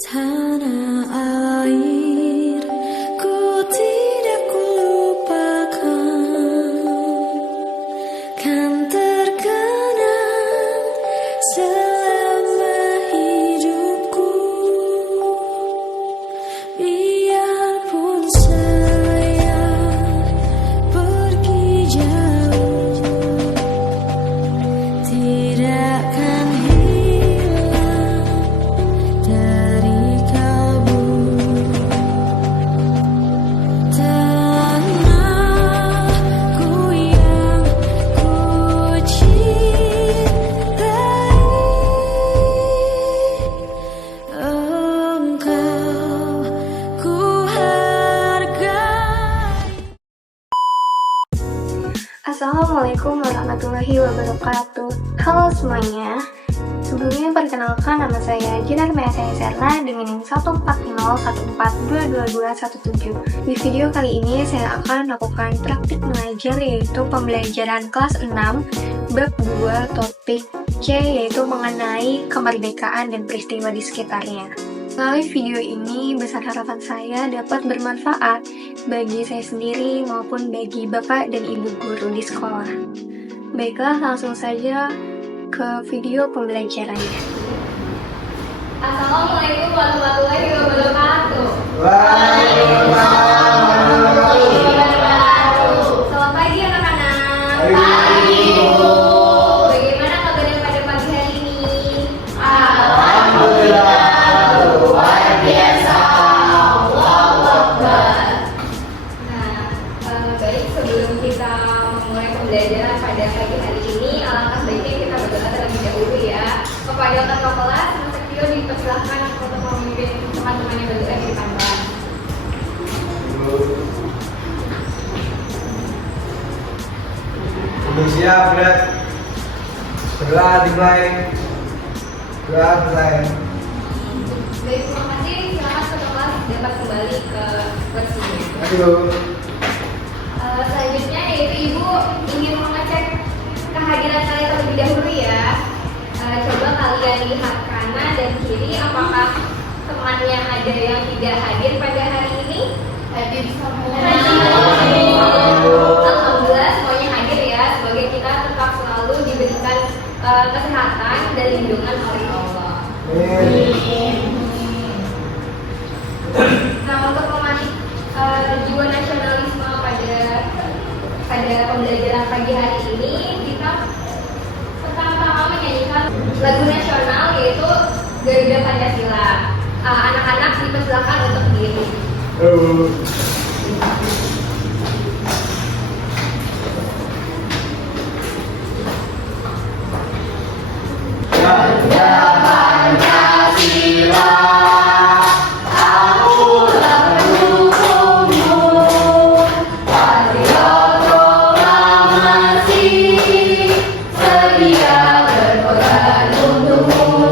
Tanah air, ku tidak kulupakan, kan terkenang selama hidupku. Biarpun saya pergi jauh, tidak akan hilang dari kalbu. Tanahku yang ku cintai, engkau ku hargai. Assalamualaikum warahmatullahi wabarakatuh. Halo semuanya. Sebelumnya perkenalkan, nama saya Jinar Measani Serna dengan NIM 140142217. Di video kali ini saya akan melakukan praktik mengajar, yaitu pembelajaran kelas 6 bab 2 topik C, yaitu mengenai kemerdekaan dan peristiwa di sekitarnya. Melalui video ini, besar harapan saya dapat bermanfaat bagi saya sendiri maupun bagi Bapak dan Ibu guru di sekolah. Baiklah, langsung saja ke video pembelajarannya. Assalamualaikum warahmatullahi wabarakatuh. Selamat pagi anak-anak. Pagi. Bagaimana kabarnya pada pagi hari ini? Alhamdulillah, luar biasa. Allahu Akbar. Baik, sebelum kita memulai pembelajaran pada pagi hari ini, alangkah baiknya kita berdoa terlebih dahulu ya. Kepada kakak kelas, Mas Sektio dipersilahkan untuk memimpin teman-temannya berdoa di depan kelas. Udah siap, Brad? Berdoa dimulai. Doa mulai. Baik, terima kasih. Silakan kakak kelas dapat kembali ke kursinya. Ayo. Selanjutnya yaitu Ibu ingin mengecek kehadiran kalian terlebih dahulu ya. Coba kalian lihat kanan dan kiri, apakah temannya ada yang tidak hadir pada hari ini? Hadir semua. Alhamdulillah semuanya hadir ya. Semoga kita tetap selalu diberikan kesehatan dan lindungan oleh Allah. Nah, untuk memantik jiwa nasionalisme pada pembelajaran pagi hari ini, kita pertama-tama menyanyikan lagu nasional, yaitu Garuda Pancasila. Anak-anak dipersilakan untuk berdiri.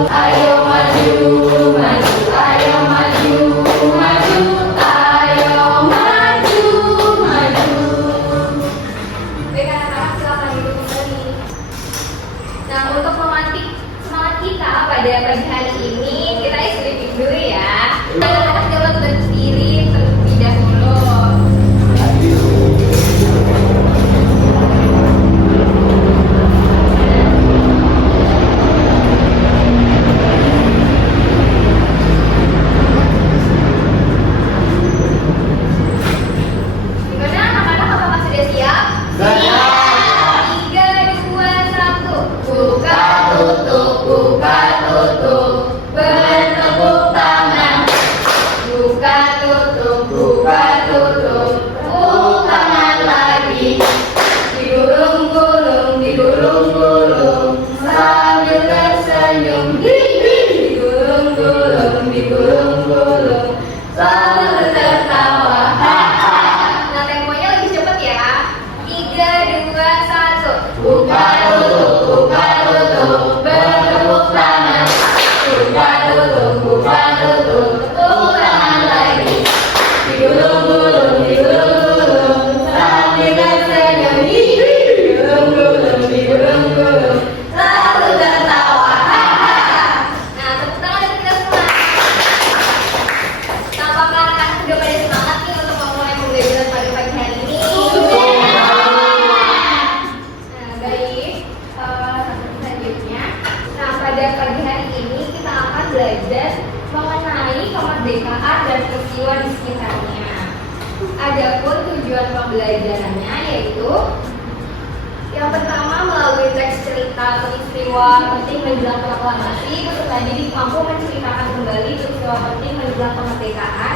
Ayo maju, mengenai kemerdekaan dan peristiwa di sekitarnya. Adapun tujuan pembelajarannya yaitu yang pertama melalui teks cerita peristiwa penting menjelang proklamasi, peserta didik mampu menceritakan kembali peristiwa penting menjelang kemerdekaan.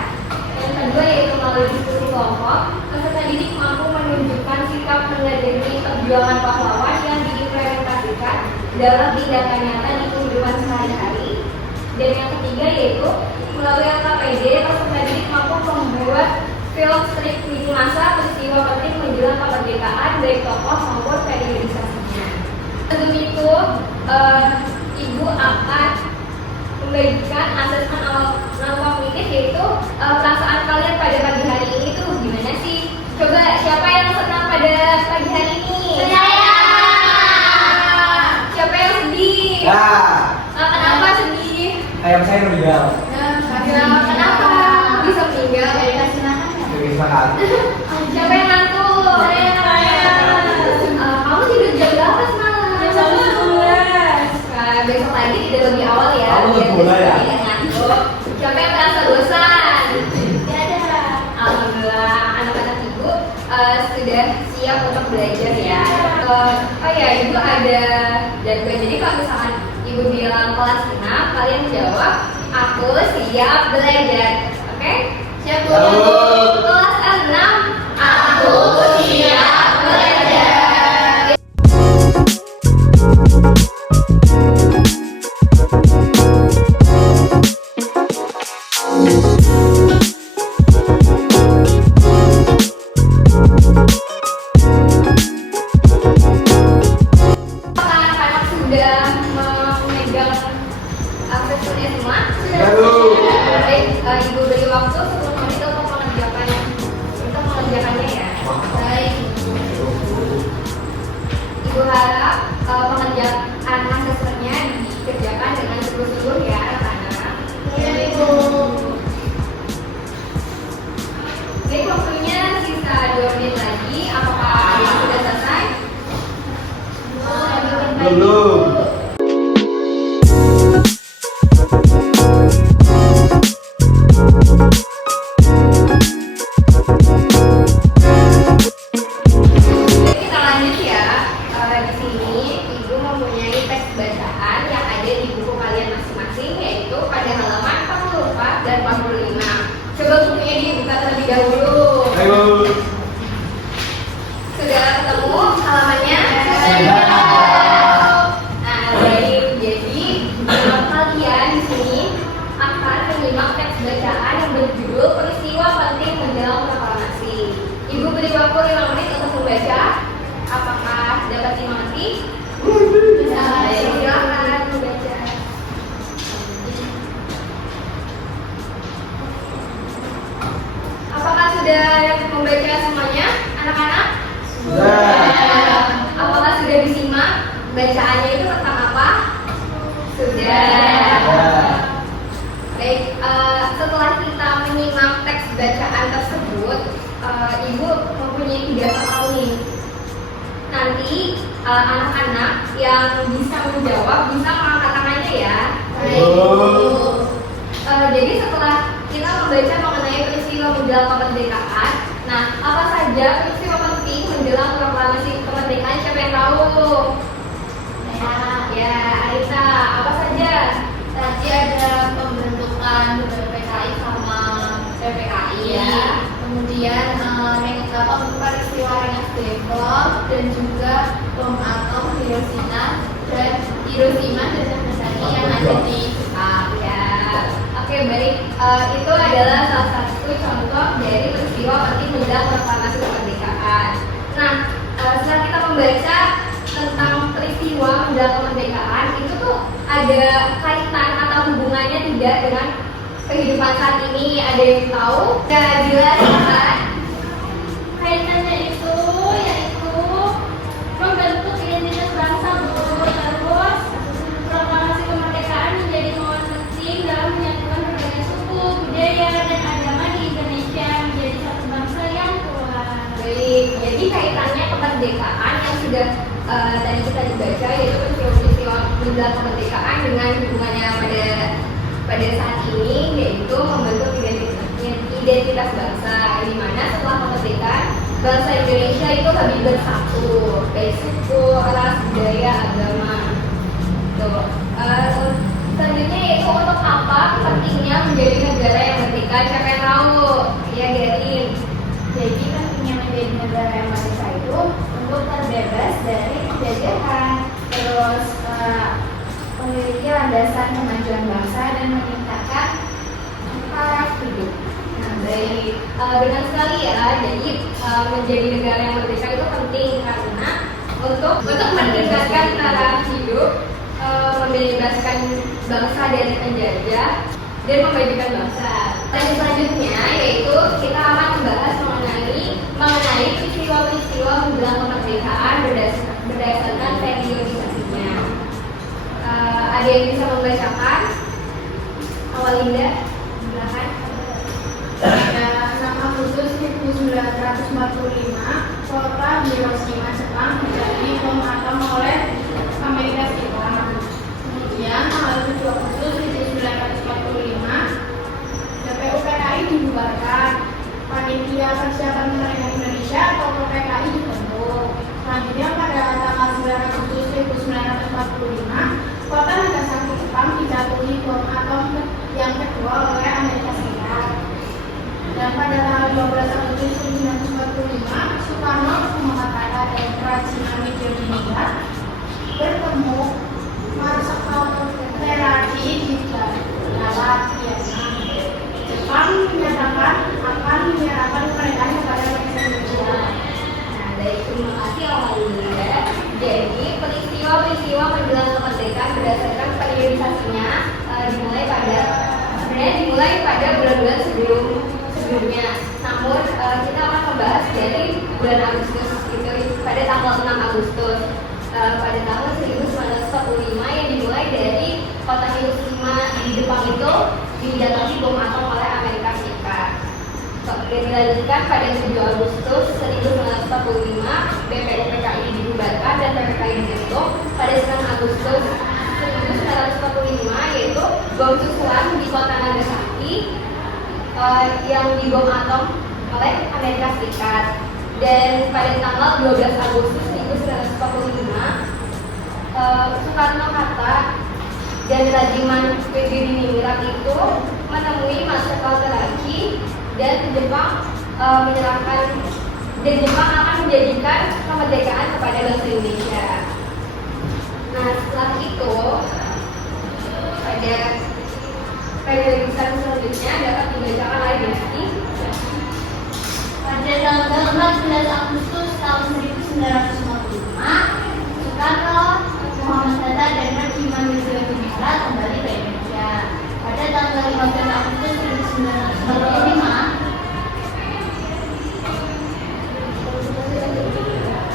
Yang kedua yaitu melalui diskusi kelompok, peserta didik mampu menunjukkan sikap menyadari perjuangan pahlawan yang diimplementasikan dalam tindakan nyata di kehidupan sehari-hari. Dan yang ketiga yaitu melalui LKPD, peserta didik mampu membuat film strip lini masa peristiwa penting menjelang kemerdekaan baik tokoh maupun periodisasinya. Sebelum itu, Ibu akan membagikan asesmen non kognitif yaitu perasaan kalian pada pagi hari ini tuh gimana sih? Coba siapa yang senang pada pagi hari ini? Saya. Siapa yang sedih? Ya. Kenapa sedih? Ayam saya meninggal. Kenapa bisa meninggal? Jadi makan. Siapa yang ngantuk? Saya. Kamu tidur jam berapa semalam? Jam 11. Besok lagi tidak lebih awal ya. Kamu biar bola ya? tidak ngantuk. Siapa yang merasa bosan? Tidak ada. Alhamdulillah, anak-anak ibu sudah siap untuk belajar ya. Oh ya, ibu ada jadwal. Jadi kalau misalkan ibu bilang kelas 6, kalian jawab aku siap belajar. Oke? Siap bu. Kelas 6, aku siap belajar. Anak-anak sudah memegang aksesnya semua? Baik, ibu beri waktu 10 menit untuk mengerjakannya ya. Baik. Ibu harap pengerjaan asesmennya dikerjakan dengan sungguh-sungguh ya anak-anak. Iya ibu. Baik, waktunya sisa 2 menit lagi. Apakah kalian sudah selesai? Belum. Kita lanjut ya. Di sini ibu mempunyai teks bacaan yang ada di buku kalian masing-masing yaitu pada halaman 44 dan 45. Coba bukunya dibuka terlebih dahulu. Ayo. Sudah ketemu halamannya? Nah, baik. Jadi kalian di sini akan menyimak teks bacaan yang berjudul peristiwa penting menjelang proklamasi. Ibu beri waktu 5 menit untuk membaca. Apakah dapat dimengerti? Silakan membaca. Apakah sudah membaca semuanya, anak-anak? Sudah. Apakah sudah disimak bacaannya itu tentang apa? Sudah. Baik, setelah kita menyimak teks bacaan tersebut, ibu mempunyai 3 soal nih. Nanti anak-anak yang bisa menjawab bisa mengangkat tangannya ya. Oh. Jadi setelah kita membaca mengenai peristiwa menjelang kemerdekaan, nah apa saja peristiwa penting menjelang proklamasi kemerdekaan, siapa yang tahu? Ya, Arita, apa saja? Tadi ada pembentukan PPKI sama PPKI Ya. kemudian peristiwa Rengas Dengklok dan juga bom atom Hiroshima dan Nagasaki yang ada di Jepang. Ya, oke baik. Itu adalah salah satu contoh dari peristiwa penting menjelang proklamasi kemerdekaan. Nah, setelah kita membaca tentang peristiwa menjelang kemerdekaan, itu tuh ada kaitan atau hubungannya tidak dengan kehidupan saat ini? Ada yang tahu? Ya, jelas kan? Kaitannya itu yaitu membentuk identitas bangsa, Bu. Terus proklamasi kemerdekaan menjadi momen penting dalam menyatukan berbagai suku, budaya, dan agama di Indonesia menjadi satu bangsa yang kuat. Baik, jadi kaitannya kemerdekaan yang sudah tadi kita dibaca yaitu peristiwa menjelang kemerdekaan dengan hubungannya pada pada saat ini, yaitu membentuk identitas bangsa, di mana setelah kemerdekaan bangsa Indonesia itu lebih bersatu, baik suku, ras, budaya, agama. Tuh. Selanjutnya yaitu untuk apa pentingnya menjadi negara yang merdeka? Siapa yang tahu? Ya, Gerin. Jadi pentingnya menjadi negara yang merdeka itu untuk terbebas dari penjajahan, terus memiliki landasan kemajuan bangsa dan meningkatkan taraf hidup. Nah, baik, benar sekali ya. Jadi menjadi negara yang merdeka itu penting karena untuk meningkatkan taraf hidup, membebaskan bangsa dari penjajah dan memajukan bangsa. Dan selanjutnya yaitu kita akan membahas mengenai peristiwa-peristiwa menjelang kemerdekaan berdasarkan periodisasinya. Ada yang bisa membacakan? Awalinda, silakan. Pada 6 Agustus 1945, kota Hiroshima, Jepang menjadi bom atom oleh Amerika Serikat. Kemudian tanggal 7 Agustus 1945, BPUPKI dibubarkan. Panitia Persiapan Kemerdekaan Indonesia atau PPKI dibentuk. Selanjutnya pada tanggal 9 Agustus 1945, kota Nagasaki, Jepang dijatuhi bom atom yang kedua oleh Amerika Serikat. Dan pada tanggal 12 Agustus 1945, Soekarno Hatta dan Kerajinan Media bertemu Marsikal Teradi di Dalat, Vietnam. Jepang menyatakan akan menyerahkan kemerdekaan kepada Indonesia. Nah, baik, terima kasih Awalinda. Jadi peristiwa-peristiwa menjelang kemerdekaan berdasarkan periodisasinya dimulai pada bulan-bulan sebelumnya. Namun kita akan membahas dari bulan Agustus itu pada tanggal 6 Agustus pada tahun 1945 yang dimulai dari kota Hiroshima di Jepang itu dijatuhi bom atom oleh Amerika Serikat. Dan dilanjutkan pada 7 Agustus 1945 BPUPKI dibubarkan dan PPKI dibentuk. Pada 9 Agustus 1945 yaitu bom susulan di kota Nagasaki yang dibom atom oleh Amerika Serikat. Dan pada tanggal 12 Agustus 1945 Soekarno Hatta dan Rajiman Diningrat itu menemui Marsikal Teradi dan Jepang akan menjadikan kemerdekaan kepada bangsa Indonesia. Nah, setelah itu pada periodisasi selanjutnya dapat dibacakan oleh Desti. Pada tanggal 14 Agustus tahun 1945, Soekarno, Muhammad Hatta dan Rajiman Diningrat kembali ke Indonesia. Pada tanggal 15 Agustus 1945,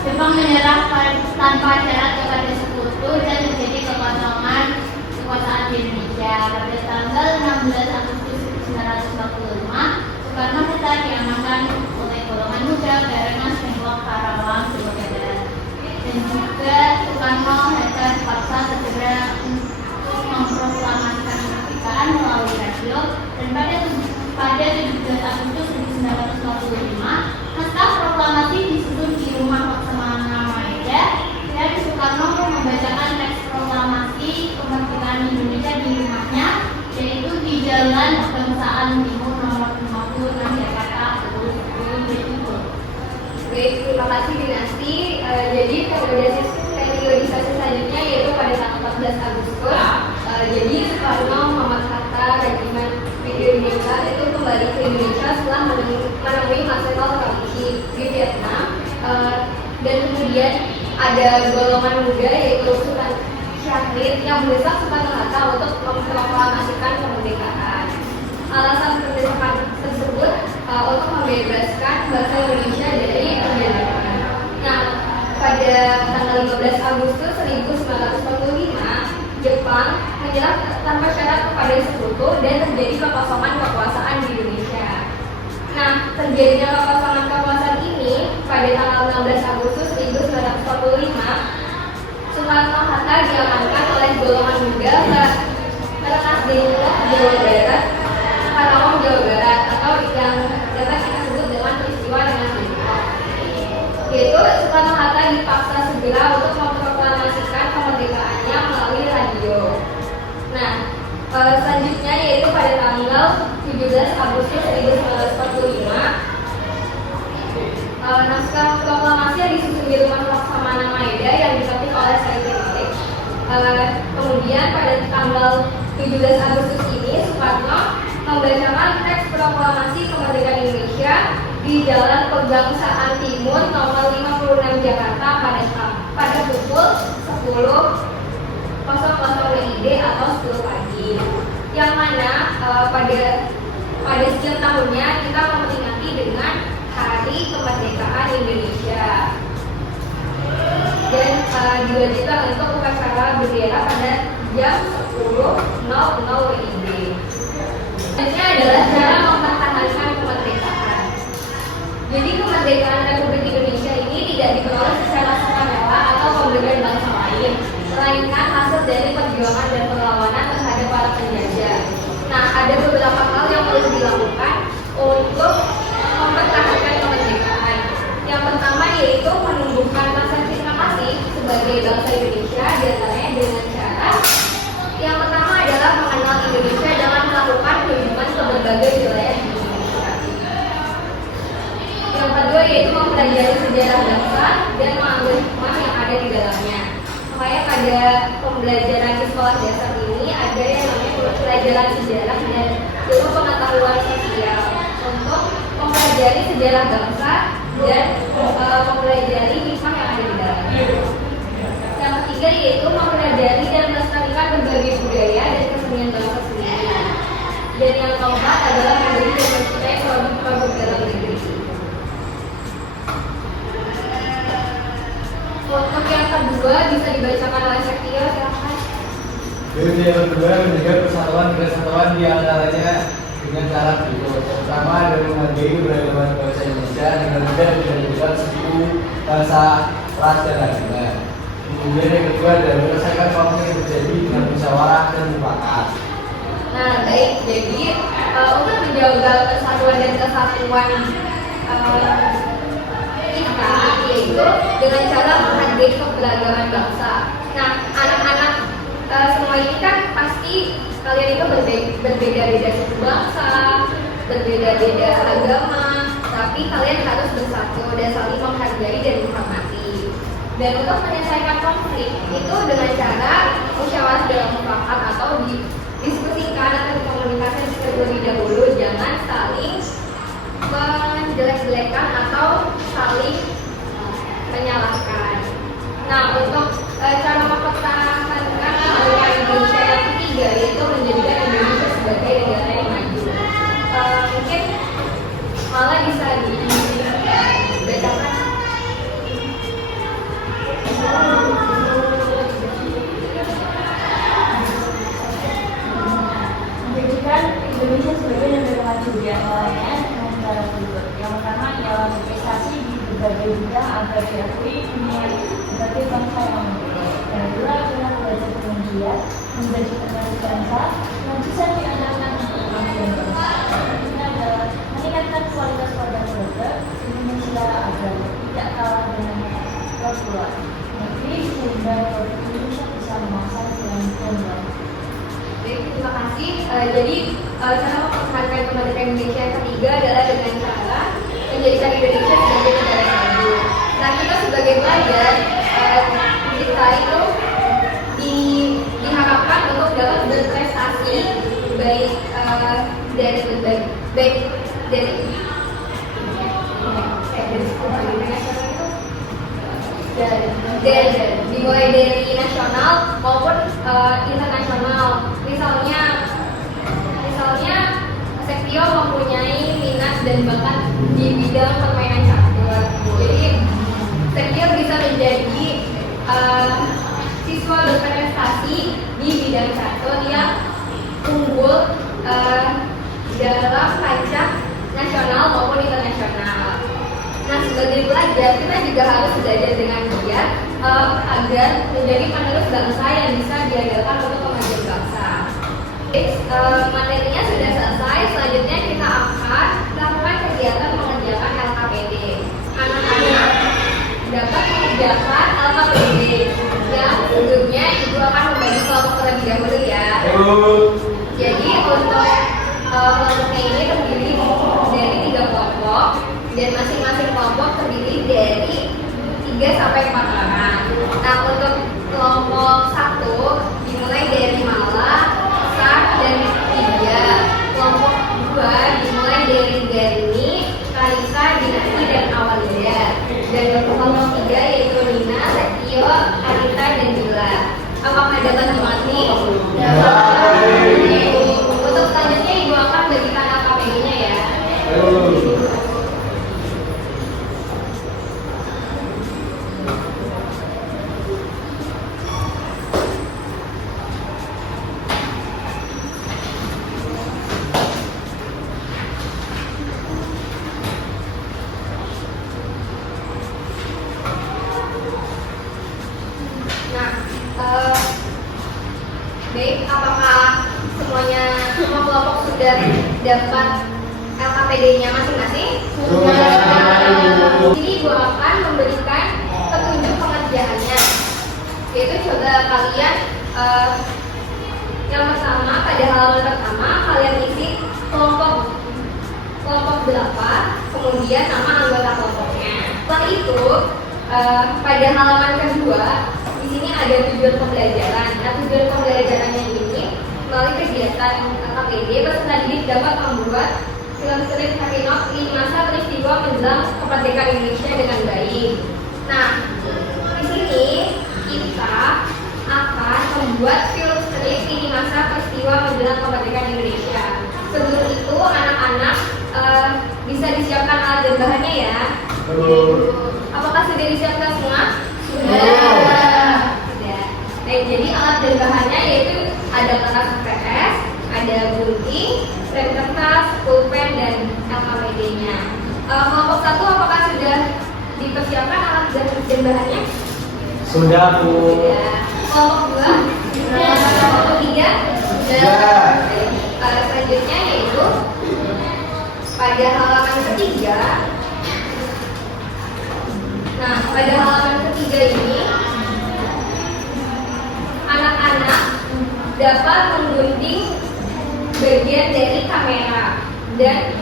Jepang menyerah tanpa syarat kepada sekutu dan menjadi kekosongan kekuasaan di Indonesia. Pada tanggal 16 Agustus 1945, Soekarno Hatta diamankan oleh golongan muda karena Senwak Karawang, Jawa Barat. Dan juga Soekarno Hatta dipaksa segera untuk memproklamasikan kemerdekaan melalui radio. Dan pada 17 Agustus 1945, naskah proklamasi disusun di rumah Laksamana Maeda dan Soekarno membacakan teks proklamasi kemerdekaan Indonesia di rumahnya, yaitu di Jalan Kebangsaan Timur nomor 56 Jakarta, Pukul 10 Baik, terima kasih Dinasti. Jadi periodisasi selanjutnya yaitu pada tanggal 14 Agustus. Jadi Soekarno, Muhammad Hatta, Rajiman Diningrat itu kembali ke Indonesia setelah menemui Marsikal Teradi di Vietnam. Dan kemudian ada golongan muda yaitu Sultan Syahrir yang mendesak Soekarno Hatta untuk memproklamasikan kemerdekaan. Alasan pendesakan tersebut untuk membebaskan bangsa Indonesia dari penjajahan. Nah, pada tanggal 15 Agustus 1945, Jepang menyerah tanpa syarat kepada sekutu dan terjadi kekosongan kekuasaan di Indonesia. Nah, terjadinya kekosongan kekuasaan ini pada tanggal 16 Agustus 1945, Soekarno Hatta diamankan oleh golongan muda ke Rengas Dengklok, Jawa tanggal 17 Agustus 1945. Naskah proklamasi yang disusun di Rumah Laksamana Maeda yang dipetik oleh Said Malik. Kemudian pada tanggal 17 Agustus ini Soekarno membacakan teks proklamasi kemerdekaan Indonesia di Jalan Pegangsaan Timur nomor 56 Jakarta pada pukul 10.00 WIB atau 10 pagi. Yang mana pada setiap tahunnya kita memperingati dengan Hari Kemerdekaan Indonesia. Dan diwajibkan untuk upacara bendera pada jam 10.00 WIB. Ini adalah cara mempertahankan kemerdekaan. Jadi kemerdekaan Republik Indonesia ini tidak diperoleh secara sukarela atau pemberian bangsa lain, melainkan hasil dari perjuangan dan perlawanan terhadap para penjajah. Nah, ada beberapa hal yang perlu dilakukan untuk mempertahankan kemerdekaan. Yang pertama yaitu menumbuhkan rasa cinta kasih sebagai bangsa Indonesia, diantaranya dengan cara yang pertama adalah mengenal Indonesia dengan melakukan kunjungan ke berbagai wilayah di Indonesia. Yang kedua yaitu mempelajari sejarah bangsa dan mengambil hikmah yang ada di dalamnya. Makanya pada pembelajaran di sekolah dasar ini ada yang namanya pelajaran sejarah dan ilmu pengetahuan sosial untuk mempelajari sejarah bangsa dan mempelajari hikmah yang ada di dalamnya. Yang ketiga yaitu mempelajari dan melestarikan berbagai budaya dan kesenian bangsa sendiri. Dan yang keempat adalah membeli dan mencintai produk-produk dalam negeri. Untuk yang kedua bisa dibacakan oleh Sektio, silakan. Jadi yang kedua menjaga persatuan dan kesatuan di antaranya dengan cara berikut. Pertama adalah menghargai keberagaman bangsa Indonesia dengan mudah menjadikan suku, bahasa, ras dan agama. Kemudian yang kedua adalah menyelesaikan konflik yang terjadi dengan musyawarah dan mufakat. Nah, baik. Jadi untuk menjaga kesatuan dan kesatuan kita yaitu dengan cara menghargai keberagaman bangsa. Nah, anak-anak semua ini kan pasti kalian itu berbeda-beda suku bangsa, berbeda-beda agama, tapi kalian harus bersatu dan saling menghargai dan menghormati. Dan untuk menyelesaikan konflik itu dengan cara musyawarah dalam mufakat atau didiskusikan atau dikomunikasikan terlebih dahulu, jangan saling menjelek-jelekan atau saling menyalahkan. Nah, untuk cara mempertahankan kemerdekaan Indonesia yang ketiga yaitu menjadikan Indonesia sebagai negara yang maju. Mungkin malah bisa dibacakan. Menjadikan Indonesia sebagai negara maju di antaranya dengan cara berikut. Yang pertama ialah berprestasi di berbagai bidang agar diakui dunia sebagai bangsa yang maju. Yang kedua adalah belajar kemudian menjadi penerus bangsa yang bisa diandalkan untuk kemajuan bangsa. Yang ketiga adalah meningkatkan kualitas pada produk Indonesia agar tidak kalah dengan luar negeri sehingga produk Indonesia bisa memasang dengan kembali. Terima kasih. Jadi cara mempertahankan kemerdekaan Indonesia yang ketiga adalah dengan cara menjadikan Indonesia sebagai negara yang maju. Nah, kita sebagai pelajar kita itu diharapkan untuk dapat berprestasi baik dari dimulai dari nasional maupun internasional. Misalnya Sektio mempunyai minat dan bakat di bidang permainan catur. Jadi Sektio bisa menjadi siswa berprestasi di bidang catur yang unggul dalam kancah nasional maupun internasional. Nah, sebagai pelajar kita juga harus belajar dengan giat agar menjadi penerus bangsa yang bisa diandalkan untuk kemajuan bangsa. Materinya sudah selesai. Selanjutnya kita akan melakukan kegiatan mengerjakan LKPD. Anak-anak dapat mengerjakan LKPD yang sebelumnya ibu akan membagi kelompok terlebih dahulu ya. Jadi untuk dapat LKPD-nya masing-masing? Jadi Ibu akan memberikan petunjuk pengerjaannya. Yaitu coba kalian yang pertama, pada halaman pertama kalian isi kelompok berapa, kemudian nama anggota kelompoknya. Setelah itu pada halaman kedua di sini ada tujuan pembelajaran. Nah, tujuan pembelajarannya ini melalui kegiatan KPD peserta didik dapat membuat film strip Happy Note di masa peristiwa menjelang kemerdekaan Indonesia dengan baik. Nah, di sini kita akan membuat film strip di masa peristiwa menjelang kemerdekaan Indonesia. Sebelum itu anak-anak bisa disiapkan alat dan bahannya ya. Apakah sudah disiapkan semua? Sudah. Nah, jadi alat dan bahannya yaitu ada kertas PS, ada gunting, rem kertas, pulpen, dan LKPD-nya. Kelompok 1 apakah sudah dipersiapkan alat dan bahannya? Sudah, Bu. Sudah. Kelompok 2? Sudah. Kelompok 3? Sudah. Selanjutnya yaitu pada halaman ketiga. Nah, pada halaman ketiga ini anak-anak dapat menggunting bagian dari kamera dan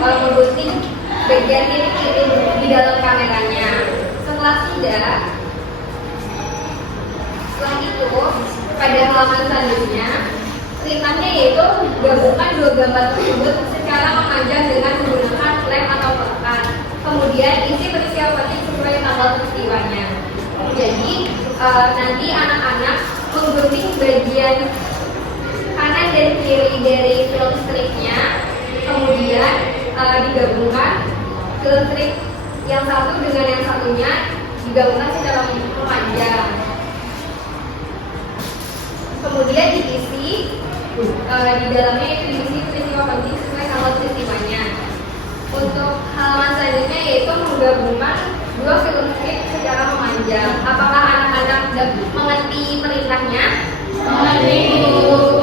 menggunting bagian titik-titik di dalam kameranya. Setelah itu pada halaman selanjutnya perintahnya yaitu gabungkan dua gambar tersebut secara memanjang dengan menggunakan lem atau pelekat. Kemudian isi peristiwa penting sesuai tanggal peristiwanya. Jadi nanti anak-anak menggunting bagian kanan dan kiri dari film stripnya, kemudian digabungkan film strip yang satu dengan yang satunya digabungkan secara memanjang. Kemudian diisi di dalamnya itu diisi peristiwa penting sesuai tanggal peristiwanya. Untuk halaman selanjutnya yaitu menggabungkan dua film strip secara memanjang. Apakah anak-anak mengerti perintahnya? Mengerti.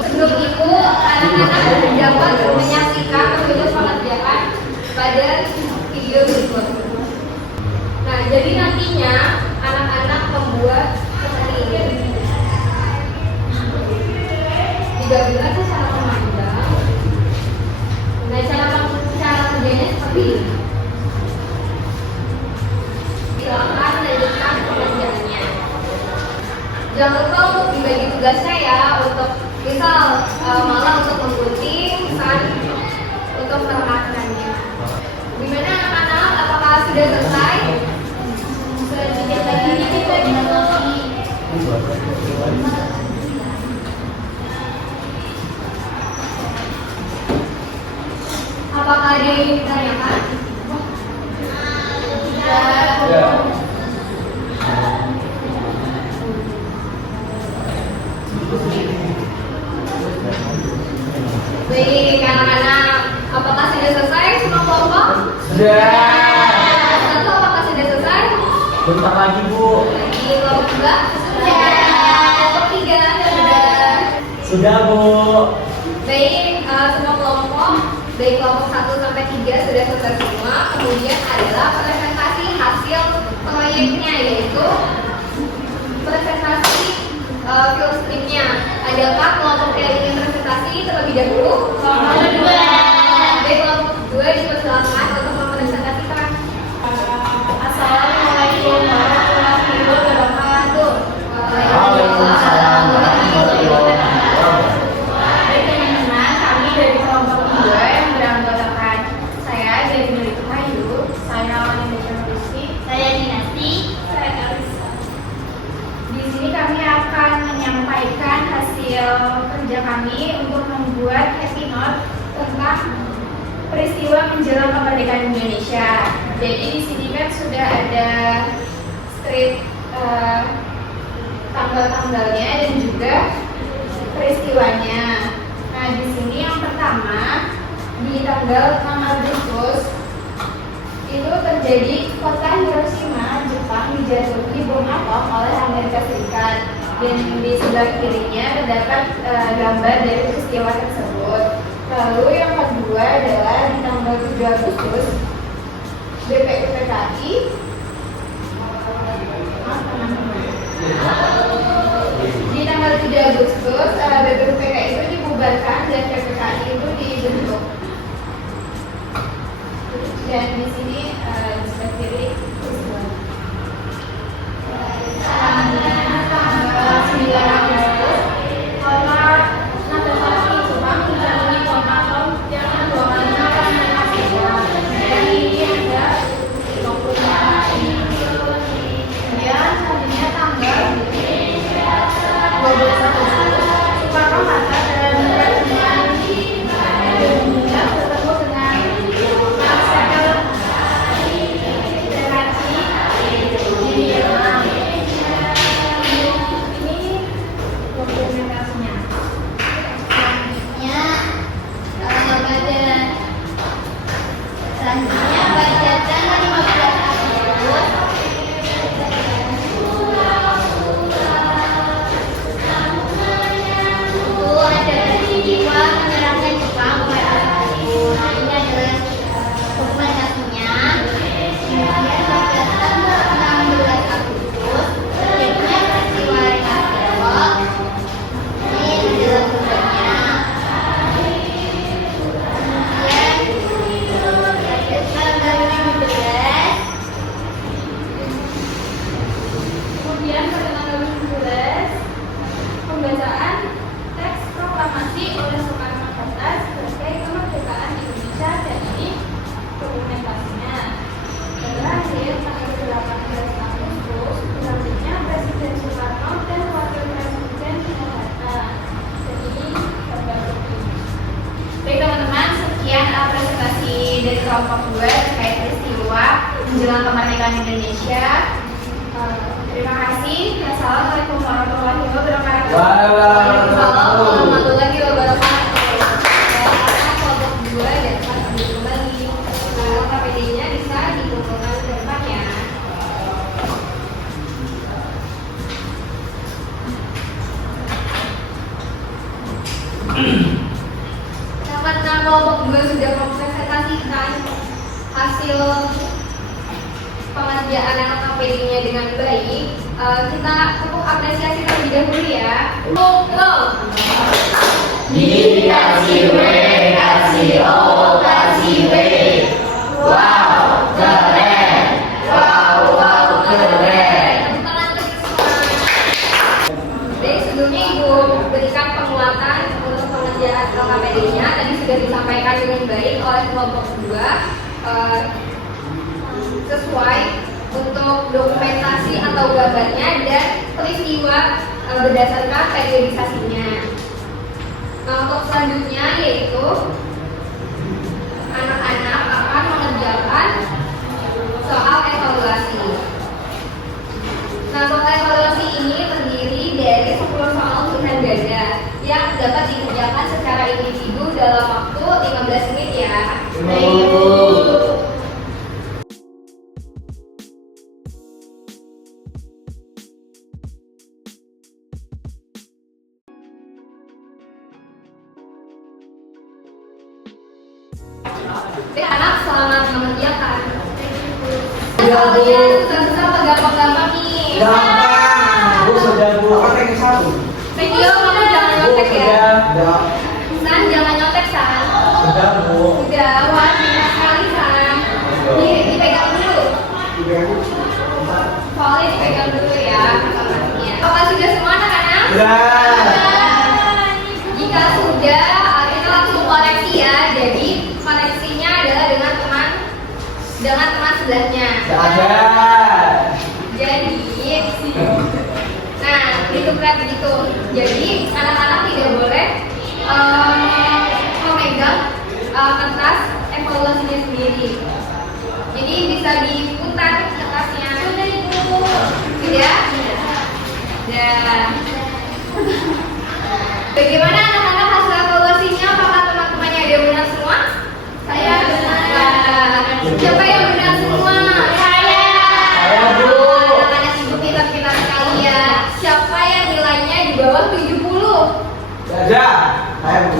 Sebelum itu anak-anak dapat menyaksikan petunjuk pengerjaan pada video berikut. Nah, jadi nantinya anak-anak membuat seperti ini. Digabungkan secara memanjang. Nah, cara kerjanya seperti ini. Silakan lanjutkan pengerjaannya. Jangan lupa untuk dibagi tugasnya ya, untuk misal malah untuk menggunting, untuk merekatkannya. Gimana anak-anak? Apakah sudah selesai? Selanjutnya lagi kita apakah ada yang ditanyakan? Ya. Baik, anak-anak, apakah sudah selesai semua kelompok? Sudah. Satu, apakah sudah selesai? Bentar lagi, Bu. Lagi kelompok 2? Sudah. Kelompok 3? Sudah. Sudah, Bu. Baik, semua kelompok, baik kelompok 1 sampai 3 sudah selesai semua. Kemudian adalah presentasi hasil proyeknya, yaitu presentasi film stripnya. Adakah kelompok yang ingin presentasi terlebih dahulu? Kelompok 2. Baik, kelompok 2 dipersilakan untuk mempresentasikan. Assalamualaikum warahmatullahi wabarakatuh. Waalaikumsalam warahmatullahi wabarakatuh. Baik teman-teman, kami dari kelompok 2 yang beranggotakan saya dari Nurul Hayu, saya Wanita Rizky, saya Dinasti, saya Kalisa. Di sini kami akan menyampaikan hasil kerja kami untuk membuat Happy Note tentang peristiwa menjelang kemerdekaan Indonesia. Jadi di sini kan sudah ada strip tanggal-tanggalnya dan juga peristiwanya. Nah, di sini yang pertama di tanggal 6 Agustus itu terjadi kota Hiroshima, Jepang dijatuhi bom atom oleh Amerika Serikat. Dan di sebelah kirinya terdapat gambar dari peristiwa tersebut. Lalu yang kedua Agustus BPUPKI di tanggal 7 Agustus BPUPKI itu dibubarkan dan PPKI itu dibentuk. Dan di sini di sebelah kiri tanggal 9 Agustus Honor Natasha Subang menjalani pemantau yang ruangannya jadi ada 50 kemudian selanjutnya tanggal 12 Agustus Soekarno Hatta dan Presiden Indonesia bertemu dengan Marcel Federasi di Vietnam. Ini dokumentasinya. Selanjutnya pada tanggal 15 Agustus itu ada peristiwa menyerangnya Jepang oleh Alexis. Nah, ini adalah dokumentasinya. Kemudian pada tanggal 16 Agustus terjadinya peristiwa Rengas Dengklok. Ini adalah sumbernya. Kemudian pada tanggal 17 pembacaan teks proklamasi oleh Soekarno Hatta sebagai kemerdekaan Indonesia dan ini dokumentasinya. Dan terakhir tanggal 18 Agustus selanjutnya Presiden Soekarno dan Wakil Presiden Soekarno. Dan ini terbaru. Baik teman-teman, sekian presentasi dari kelompok 2 terkait peristiwa menjelang kemerdekaan Indonesia. Terima kasih. Assalamualaikum warahmatullahi wabarakatuh. Waalaikumsalam warahmatullahi wabarakatuh. Sekarang kelompok 2 dapat ambil kembali. KPD-nya bisa dikumpulkan ke depannya. Karena kelompok 2 sudah mempresentasikan hasil pengerjaan anak KPD-nya dengan baik, kita untuk apresiasi terlebih dahulu ya. Go! Di kasih W, kasih O, kasih W. Wow, keren. Wow, keren. Jadi sebelumnya Ibu berikan penguatan untuk pengerjaan KPD-nya tadi sudah disampaikan dengan baik oleh kelompok 2 sesuai untuk dokumentasi atau gambarnya dan peristiwa berdasarkan periodisasinya. Nah, untuk selanjutnya yaitu anak-anak akan mengerjakan soal evaluasi. Nah, soal evaluasi ini terdiri dari 10 soal tulisan ganda yang dapat dikerjakan secara individu dalam waktu 15 menit ya. Anak selamat mengerjakan. Kalian susah-susah apa gampang-gampang nih? Gampang. Bu sudah Bu. Apa teknik satu? Video kamu jangan nyontek ya. Sudah. San jangan nyontek San. Sudah Bu. Udah, wah banyak sekali San. Dipegang dulu. Soalnya dipegang dulu ya informasinya. Apakah sudah semua anak-anak? Sudah. Jika sudah, kita langsung koreksi ya. Jadi koreksinya adalah dengan teman sebelahnya. Ada. Jadi, nah ditukar begitu. Jadi anak-anak tidak boleh memegang kertas evaluasinya sendiri. Jadi bisa diputar kertasnya. Sudah Ibu. Sudah? Sudah. Bagaimana anak-anak hasil evaluasinya? Apakah teman-temannya ada yang benar semua? Saya benar. Siapa yang benar semua? Saya. Bu. Anak-anak ibu pintar-pintar sekali ya. Siapa yang nilainya di bawah 70? Ada. Ayo Bu.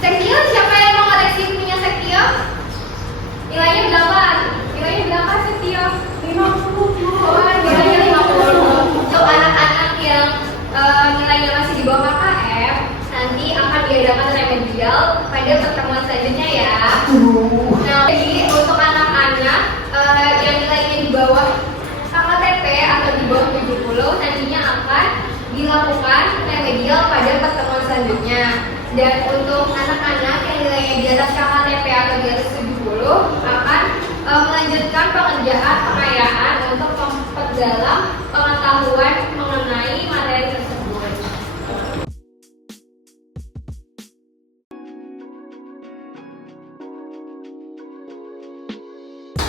Sekio, siapa yang mau koreksi punya Sekio? Nah, jadi untuk anak-anak yang nilainya di bawah KKTP atau di bawah 70 nantinya akan dilakukan remedial pada pertemuan selanjutnya. Dan untuk anak-anak yang nilainya di atas KKTP atau di atas 70 akan melanjutkan pengerjaan pengayaan untuk memperdalam pengetahuan mengenai materi tersebut.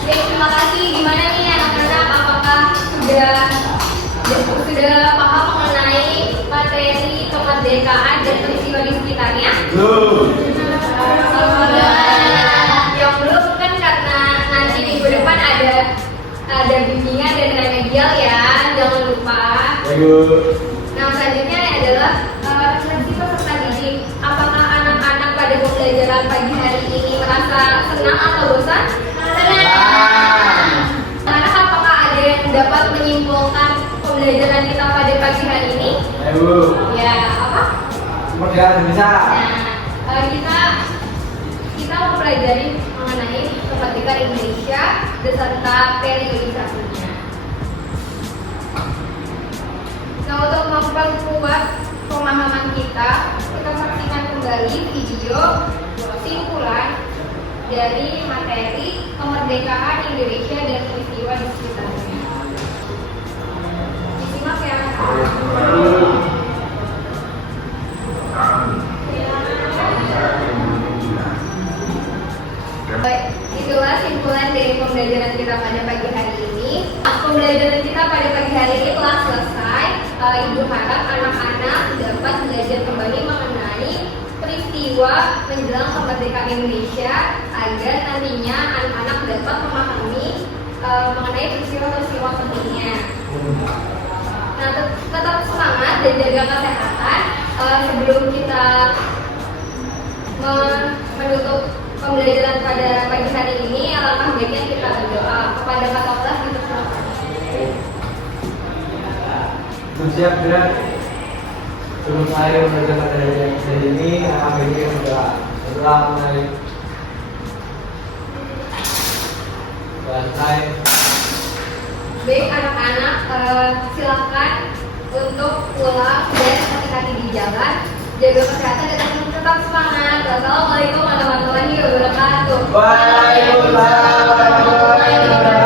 Oke, terima kasih. Gimana nih anak-anak? Apakah sudah paham mengenai materi kemerdekaan dan peristiwa di sekitarnya? Yang belum kan karena nanti minggu depan ada bimbingan dan remedial ya, jangan lupa. Nah, selanjutnya adalah seleksi peserta didik. Apakah anak-anak pada pembelajaran pagi hari ini merasa senang atau bosan? Karena apakah ada yang dapat menyimpulkan pembelajaran kita pada pagi hari ini? Ya, apa? Bisa. Nah, kita mempelajari mengenai kemerdekaan Indonesia beserta periodisasinya. Nah, untuk memperkuat pemahaman kita saksikan kembali video simpulan dari materi kemerdekaan Indonesia dan peristiwa di sekitarnya. Disimak ya. Itulah simpulan dari pembelajaran kita pada pagi hari ini. Pembelajaran kita pada pagi hari ini telah selesai. Ibu harap anak-anak dapat belajar kembali mengenai peristiwa menjelang kemerdekaan Indonesia agar nantinya anak-anak dapat memahami mengenai peristiwa-peristiwa pentingnya. Nah, tetap semangat dan jaga kesehatan. Sebelum kita menutup pembelajaran pada pagi hari ini, alangkah baiknya kita berdoa kepada Kakak kelas gitu. Siap gerak. Sebelum saya belajar materi ini, alangkah baiknya berdoa mulai selesai. Baik anak-anak, silakan untuk pulang dan hati-hati di jalan. Jaga kesehatan dan tetap semangat. Wassalamualaikum warahmatullahi wabarakatuh. Waalaikumsalam warahmatullahi wabarakatuh.